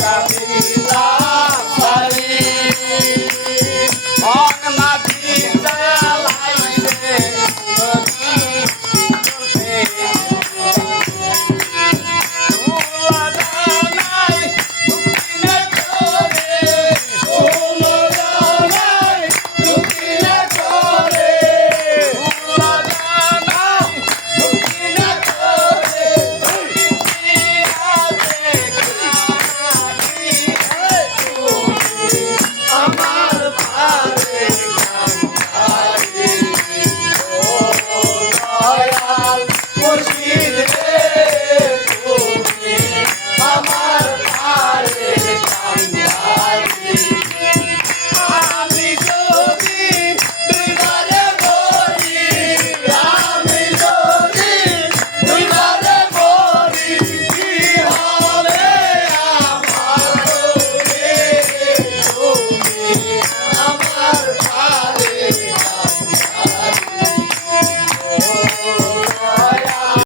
caminho.